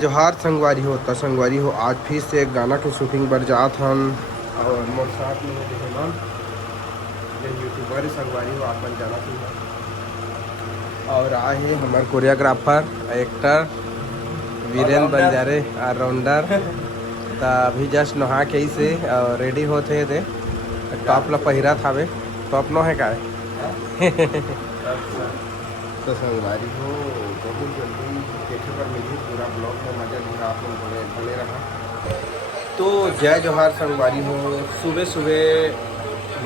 जोहार संगवारी हो आज फिर से एक गाना के शूटिंग पर जात हम और मोर साथ में देखे नाम यूट्यूबर संगवारी हो आप बन जाना चाहिए और आए हैं हमारे कोरियोग्राफर एक्टर वीरेंद्र बंजारे ऑलराउंडर तो अभी जस्ट नहा के से रेडी होते थे टॉप ला पहिरा था टॉप नो है का तो संगवारी हो बहुत जल्दी देखे पर मिली पूरा ब्लॉग में मजा लिखा आप लोग बने रहा। तो जय जोहार संगवारी हो सुबह सुबह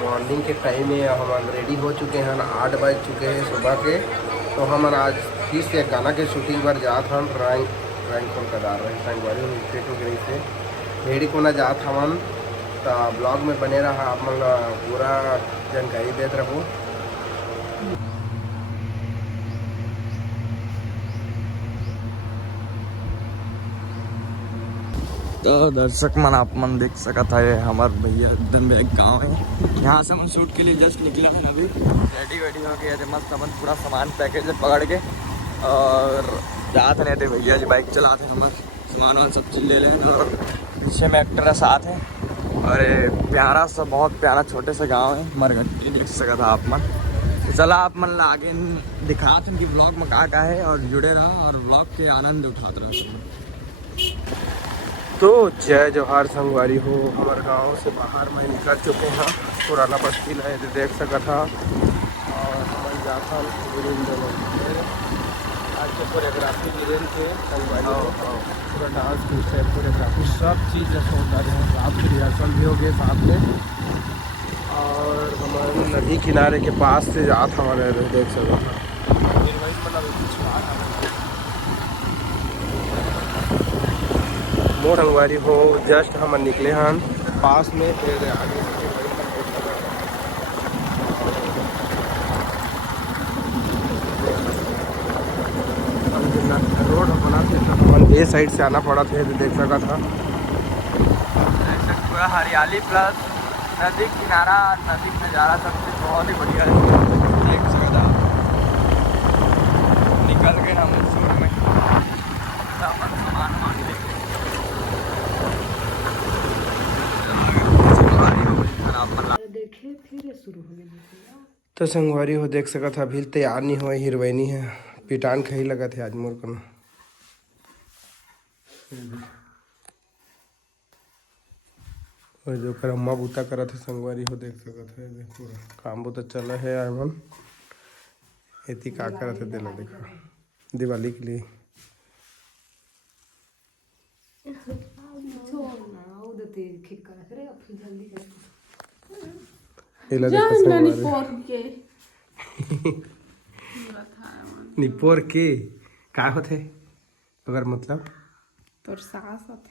मॉर्निंग के टाइम में हम रेडी हो चुके हैं 8 बज चुके हैं सुबह के। तो हम आज फिर से एक गाना के शूटिंग पर जात हम रैंक कौन कदार रहे संगवारी हो स्टेट वगैरह से रेडी को ना जात हम तो ब्लॉग में बने रहा आप मन पूरा जानकारी देते रहो। तो दर्शक मन आप मन देख सकत है हमार भैया एकदम एक गाँव है यहाँ से हम शूट के लिए जस्ट निकला है अभी रेडी वेडी हो गया थे मस्त अपन पूरा सामान पैकेज पकड़ के और जाते नहीं थे भैया जी बाइक चलाते हमारे सामान वान सब चीज ले लें और पीछे में एक्टर साथ है और प्यारा सा बहुत प्यारा छोटे से गाँव है मरघट्टी देख सकता था आप मन। तो चला आप मन आगे दिखाते हैं कि ब्लॉग में का है और जुड़े रहा और ब्लॉग के आनंद उठाते रहा। तो जय जोहार संगवारी हो हमारे गांव से बाहर में निकल चुके हैं पुराना बस्ती है देख सका था और हमारे जाता आज के कोरियोग्राफी वीरेंद्र थे संगवारी पूरा डांस है कोरियोग्राफी सब चीज़ होता है रात की रिहर्सल भी हो गए साथ में और हमारे नदी किनारे के पास से जात हमारे देख सका था मोर संगवारी हो जस्ट हम निकले हैं पास में फिर आगे रोड बना थे हम ये साइड से आना पड़ा था देख सका था पूरा हरियाली प्लस नदी किनारा नदी नज़ारा सब कुछ बहुत ही बढ़िया देख सका था। निकल गए हम शूट में तो संगवारी हो देख सका था अभी तैयार नहीं हुआ हीरोइनी है पिटान खही लगा थे आज मोर को और जो कर अम्मा बूता करा थे संगवारी हो देख सका था पूरा काम बूता चला है आयमन इतनी का करा थे दिला देखा दिवाली के लिए निपोर के का होते अगर मतलब तोर सास होते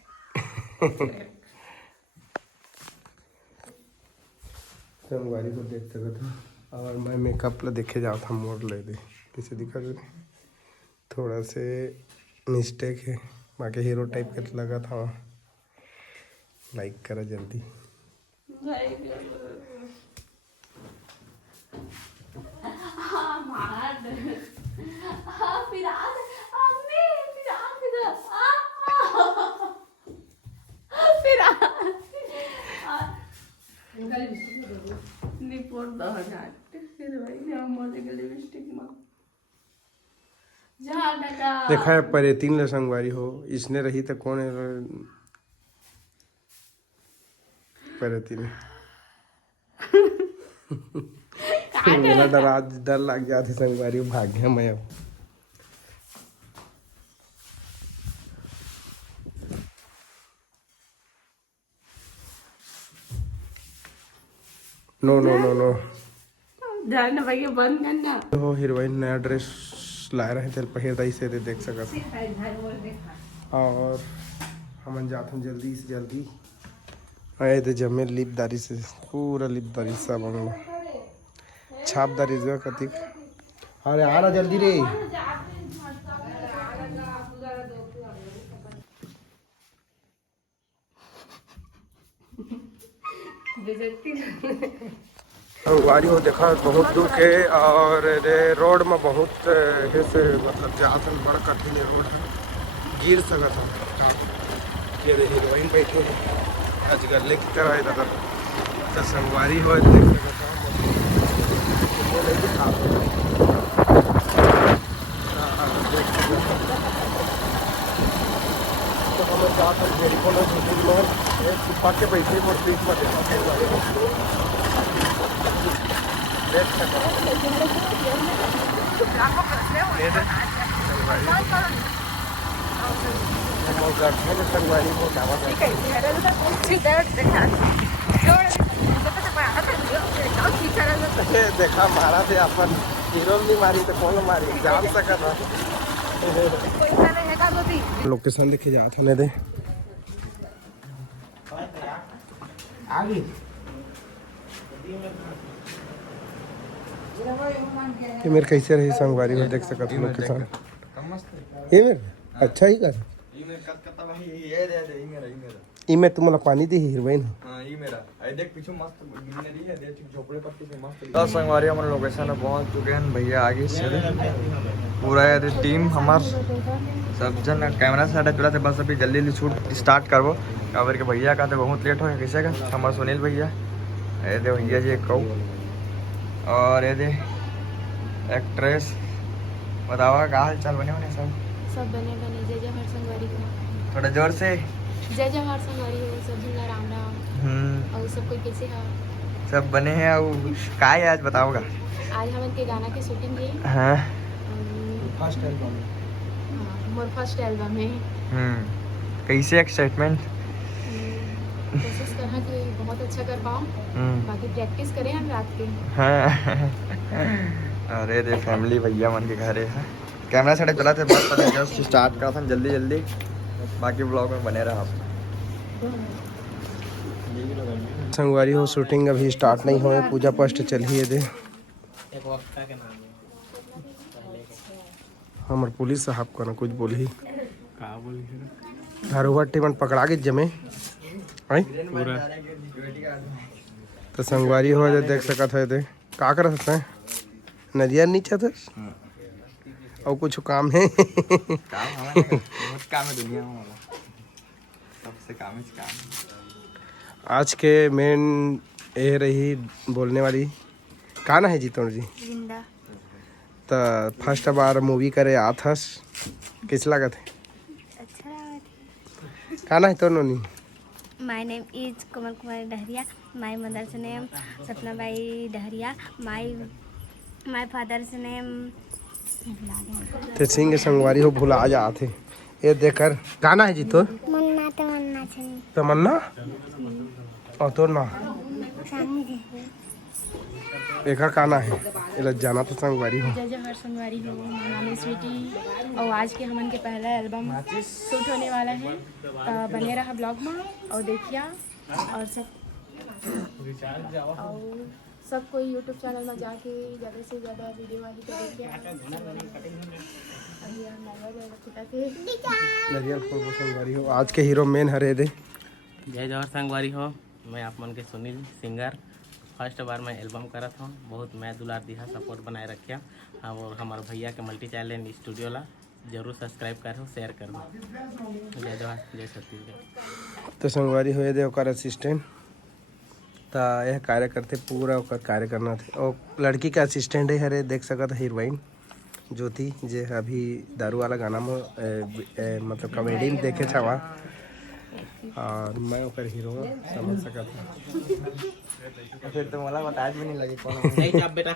संगवारी को देख सका था और मैं मेकअप ला देखे जाओ था मोड़ ले दे कैसे दिखा दे थोड़ा से मिस्टेक है बाकी हीरो टाइप का लगा था लाइक करा जल्दी देखा है पर 3 ले संगवारी हो इसने रही तो कौन है पर 3 मेरा डर लग गया था संगवारी भाग गया मैं अब नो नो नो नो जाना भैया बंद करना हो हीरोइन नया ड्रेस लाए रहे थे पहिरता से देख सका और हम जाते हैं जल्दी से जल्दी आए थे जमे लिपदारी से पूरा लिपदारी सब छापदारी जो कति अरे आना जल्दी रे गाड़ी हो देखा बहुत दुख है और रोड में बहुत से मतलब जात बड़ कठिन रोड है गिर सका था। ये हीरोइन बैठे अजगर लेक की तरह था तो संगवारी हो देख सका तो हम जाकर घेरी को छुपा के बैठे देख देखा मारा थे अपन हीरो नहीं मारी तो कौन मारी जान सका था। लोकेशन देखे जात होने दे आगे ये मेरे कैसे रही संगवारी में देख सकत लोकेशन ये मेरे अच्छा ही कर ई में तुम्हारा पानी दी हीरोइन संगवारी हम लोकेशन में पहुंच चुके हैं भैया आगे से पूरा टीम हमार सब जन कैमरा से हटा चला थे बस अभी जल्दी जल्दी शूट स्टार्ट करबो काबर के भैया का तो बहुत लेट हो गया किसे का हमार सुनील भैया ये दे भैया जी एक और ये दे एक्ट्रेस बतावा का हाल चाल बने होने सब बने बने जय जय हर संगवारी को थोड़ा जोर से जय जय हर संगवारी हो सब झूला राम राम और सब कोई कैसे है सब बने हैं और का है आज बताओगा आज हम के गाना की शूटिंग की हाँ first album more first album है कैसे एक्साइटमेंट कोशिश करना कि बहुत अच्छा कर पाऊँ बाकी प्रैक्टिस करें हम रात के हाँ अरे दे फैमिली भैया मन के घर है कैमरा साढ़े चला थे बहुत पता जस्ट स्टार्ट करा था जल्दी जल्दी बाकी ब्लॉग में बने रहा आप संगवारी हो शूटिंग अभी स्टार्ट नहीं हुए पूजा पोस्ट चल ही है दे हमार पुलिस साहब को ना कुछ बोली धरोहर टीमन पकड़ा के जमे आई पूरा तो संगवारी हो जाए देख सकत है दे का कर सकते हैं नदिया नीचे था और कुछ काम है काम है दुनिया में सबसे काम है काम आज के मेन ये रही बोलने वाली का ना है जीतोन जी जिंदा तो फर्स्ट बार मूवी करे आथस किस लागत है अच्छा लगा का ना है तो नोनी My name is Kamal Kumar Dahriya. My mother's name Sapna Bai Dahriya. My father's name ते सिंह संगवारी हो भूला आ जाते ये देखकर गाना है जी तो मुन्ना तमन्ना छनी तमन्ना और तो ना सामने एकर गाना है ये जाना तो संगवारी हो जय जय हर संगवारी हो मेरा नाम है स्वीटी और आज के हमन के पहला एल्बम शूट होने वाला है बने रहा ब्लॉग में और देखिया और सब कोई यूट्यूब चैनल में जाके ज़्यादा से ज़्यादा वीडियो वाली को देखिए नरियल फूल संगवारी हो आज के हीरो मेन हरे दे जय जवाहर संगवारी हो मैं आप मन के सुनील सिंगर फर्स्ट बार मैं एल्बम करा था बहुत मैं दुलार दिहा सपोर्ट बनाए रखिया और हमारे भैया के मल्टी चैनल स्टूडियो ला जरूर सब्सक्राइब करो शेयर करो जय जवाहर जय छत्तीसगढ़ तो संगवारी हो दे ओकर असिस्टेंट तो यह कार्य करते पूरा ओकर कार्य करना थे और लड़की का असिस्टेंट है हरे देख सकत हीरोइन ज्योति जे अभी दारू वाला गाना में मतलब कॉमेडी में देखे छवा और मैं ओकर हीरो समझ सकत फिर तो मला बताया भी नहीं लगे कौन नहीं चाप बेटा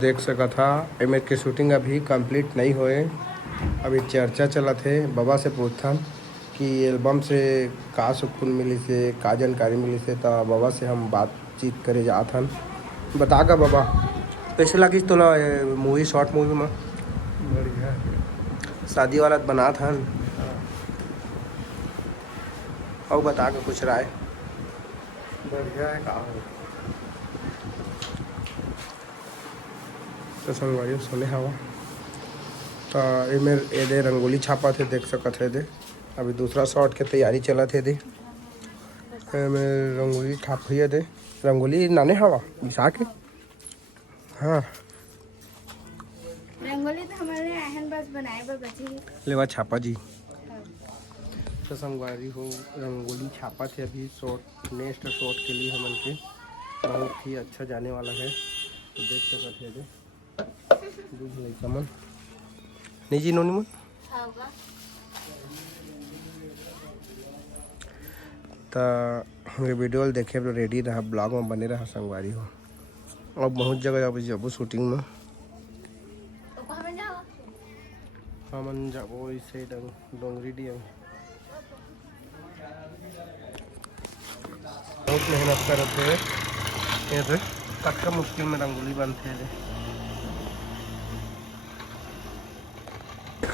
देख सका था इमेज के शूटिंग अभी कंप्लीट नहीं होए। अभी चर्चा चला थे बाबा से पूछथन कि एल्बम से का सुकून मिली से का जानकारी मिली से, तो बाबा से हम बातचीत करे जात हन। बता का बाबा कैसे लगी तोला मूवी शॉर्ट मूवी में? बढ़िया शादी वाला बना था और बता के कुछ राय। बढ़िया है का हो तो संगवारी सुने हवा तो ये रंगोली छापा थे देख सकत है दे। अभी दूसरा शॉट के तैयारी चला थे दे में रंगोली छाप हुई दे। रंगोली नाने हवा बिसा के हाँ रंगोली तो हमारे आहन बस बनाए पर बची लेवा छापा जी तो संगवारी हो रंगोली छापा थे। अभी शॉट नेक्स्ट शॉट के लिए हमन के बहुत ही अच्छा जाने वाला है तो देख सकते हैं दूध लड़का मन नहीं जी नोनी मन तो हमारे वीडियो देखे रेडी रहा ब्लॉग में बने रहा संगवारी हो। और बहुत जगह अब जब शूटिंग में हमन जाबो इसे डोंगरी डी बहुत मेहनत करते हैं ये कटका मुश्किल में रंगोली बनते हैं।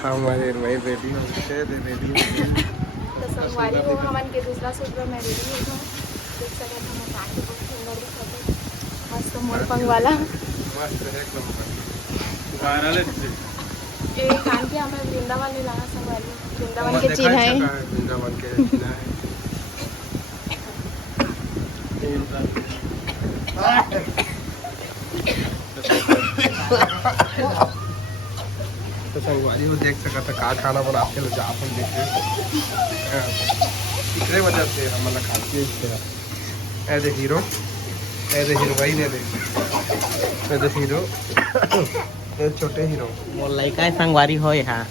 हमारे भाई रेडी हो गए रेडी तो संगवारी हो हमन के दूसरा सूट में मैं रेडी हो गया। देख सकते हैं हम कान के बहुत सुंदर दिखत है मस्त मोर पंग वाला मस्त एकदम वायरल है। ये कान के हमें वृंदावन ले लाना संगवारी वृंदावन के चिन्ह है वृंदावन के चिन्ह है। तो संगवारी को देख सका था का खाना बनाते लोग अपन देखे इतने वजह से हम मतलब खाते as a hero as a heroine as a hero छोटे हीरो मोर लड़का है संगवारी हो यहाँ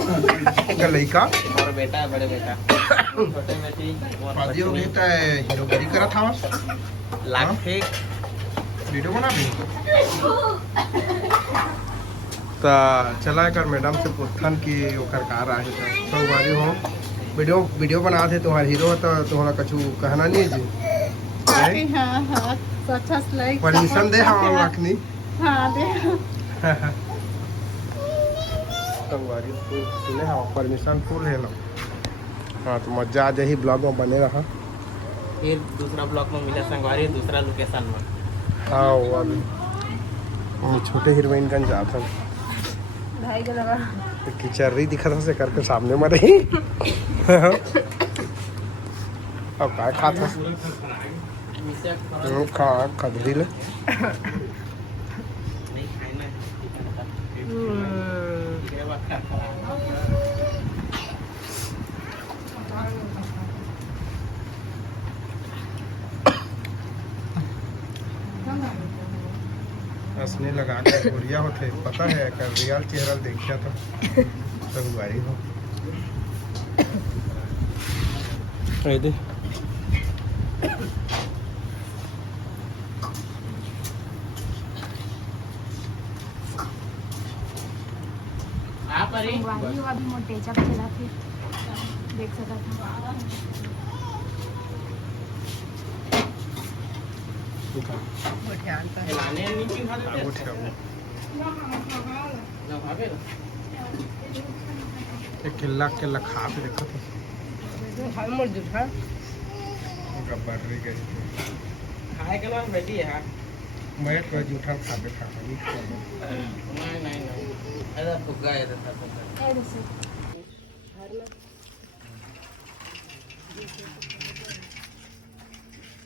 का लड़का और बेटा है बड़े बेटा छोटे बेटी शादी हो गई तो हीरोगिरी करा था लाख थे वीडियो बना भी तो चला कर मैडम से पूछन कि ओकर का रहा है तो बारी हो वीडियो बना थे तुम्हारा हीरो हो तो तुम्हारा कछु कहना नहीं जी हाँ परमिशन दे हम रखनी हाँ दे संगवारी सुने हाँ परमिशन फुल है ना। हाँ तो मजा आ जाए ब्लॉग में बने रहा। फिर दूसरा ब्लॉक में मिला संगवारी दूसरा लोकेशन में। हाँ वो अभी छोटे हीरोइन गंज जाता ढाई के लगा किचर्री दिखा था से करके सामने में रही अब क्या खाता खा खदरी ले हंसने लगा के गोरिया होते पता है कर रियल चेहरा देखा था संगवारी हो दे संगवारी हो अभी मोटेचा चला फिर देख सकता था किला किला खा के देखो गब्बर गई खाए के लोग बैठी है मैं तो जूठा खा के खा नहीं ऐसा फुग्गा है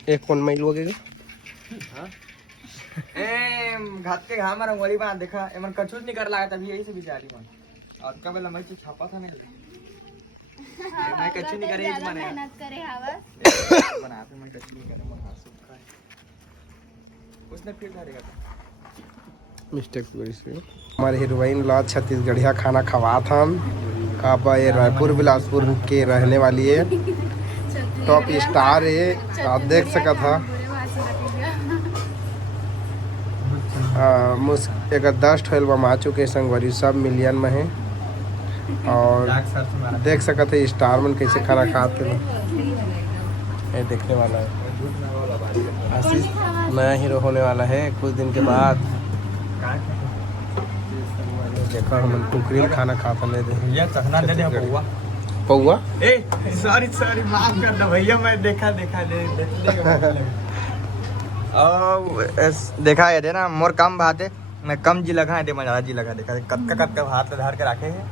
एक कौन माइल वगैरह घात के घाम रंगोली बना देखा एमन कछुच नहीं कर लगा तभी यही से बिचारी मन और कब लम्बा चीज छापा था नहीं मैं कछु नहीं करे एक बने मेहनत करे हवस बनाते मैं कछु नहीं करे मन हाथ सूखा है उसने फिर डालेगा मिस्टेक पूरी से हमारे हीरोइन ला छत्तीसगढ़िया खाना खवा था का ये रायपुर बिलासपुर के रहने वाली है टॉप स्टार है आप देख सका था एक 10 एल्बम आ चुके हैं संगवारी, सब मिलियन में हैं। और देख सकते हैं स्टार मन कैसे खाना खाते हैं, ये देखने वाला है। आशीष नया हीरो होने वाला है कुछ दिन के बाद। देखो हम कुकरी में खाना खाता नहीं दे भैया चखना दे दे पौवा पौवा। ए सॉरी माफ कर दो भैया, मैं देखा देखा है ना मोर कम भात है, मैं कम जी लगा है मजा जी लगा देखा कब का हाथ धार के रखे है।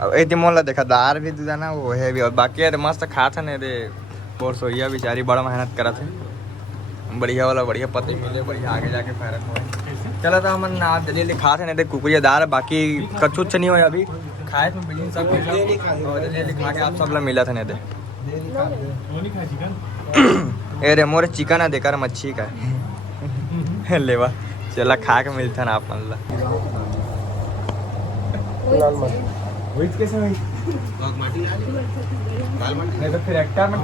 अब ए मोला देखा दार भी दूधा ना वो है भी, और बाकी है मस्त खाते नहीं दे। और सोइया बेचारी बड़ा मेहनत करा थे, बढ़िया वाला बढ़िया पति मिले, बढ़िया आगे जाके फायदा हो। चलो तो हम ना जल्दी खा थे नहीं दे कुकुरिया दार, बाकी कच्छु नहीं हो अभी खाए तो बिजली सब जल्दी खा के आप सब लोग मिला था नहीं दे। अरे मोरे चिकन है देकर मच्छी का लेवा चला खा के मिलता ना आप मन कैसे हुई नहीं तो फिर एक्टर में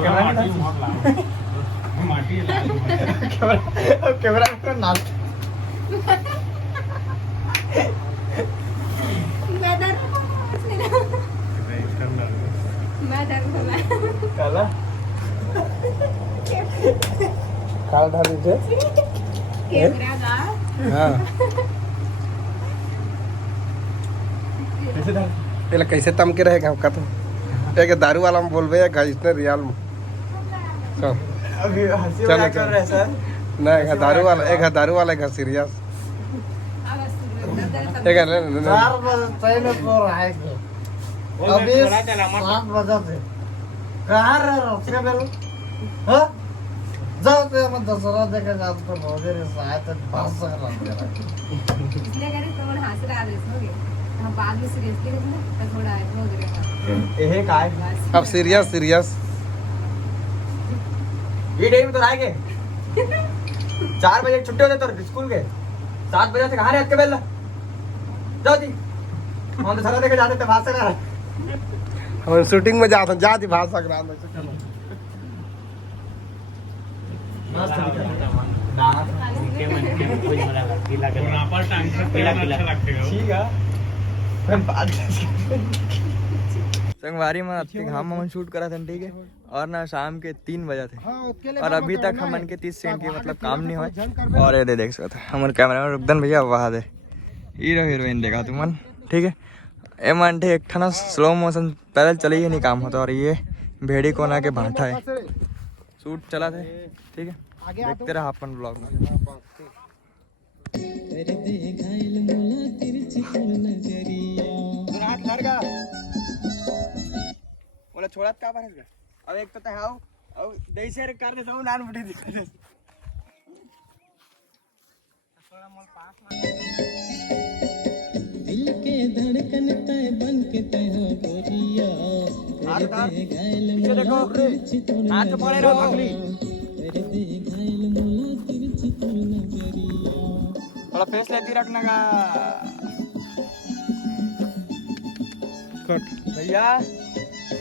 कैमरा का नाम काला काल ढाल दीजिए। हाँ पहले कैसे तम के रहेगा हमका तो एक दारू वाला में बोलबे या इतने रियल में चल अभी हंसी मजाक कर रहे सर नहीं दारू वाला, एक दारू वाला एक सीरियस एक है अभी 7 बजे से कहाँ रह रहा उसके बेलो हाँ जाओ तो हम दसरा देखे जाते तो बहुत देर शायद बस कर रहा इसलिए कह रहे थोड़ा हंस रहा है इसमें हम बाद में सीरियस के लिए तो थोड़ा हो गया ये काय अब सीरियस ये टाइम तो आएंगे 4 बजे छुट्टी होते तो स्कूल के 7 बजे से कहाँ रहते बेल जाओ जी हम तो सारा देखे जाते थे भाषा कर हम शूटिंग में जाते जाती भाषा करा संगवारी में हम शूट करा था ठीक है, और ना शाम के 3 बजे थे और अभी तक हमन के 30 सेकंड के मतलब काम नहीं हुआ। और ये देख सकते हमारे कैमरा में रुकदन भैया वहा दे हीरो हीरोइन देखा तुमन ठीक है। ए मन ठीक एक ठना स्लो मोशन पैदल चले ही नहीं काम होता, और ये भेड़ी कोना के भाटा है शूट चला थे ठीक है। देखते रहा अपन ब्लॉग में। बोला छोड़ा का बार है अब एक तो हाउ अब देसे रे कर दे तो नान बुटी दिक्कत है थोड़ा मोल पास दिल के धड़कन तय बन के तय हो गोरिया तेरे घायल मोला तिरछी तो हाथ पड़े रहो पगली तेरे घायल मोला तिरछी तो नगरिया थोड़ा फेस लेती रखना का कट भैया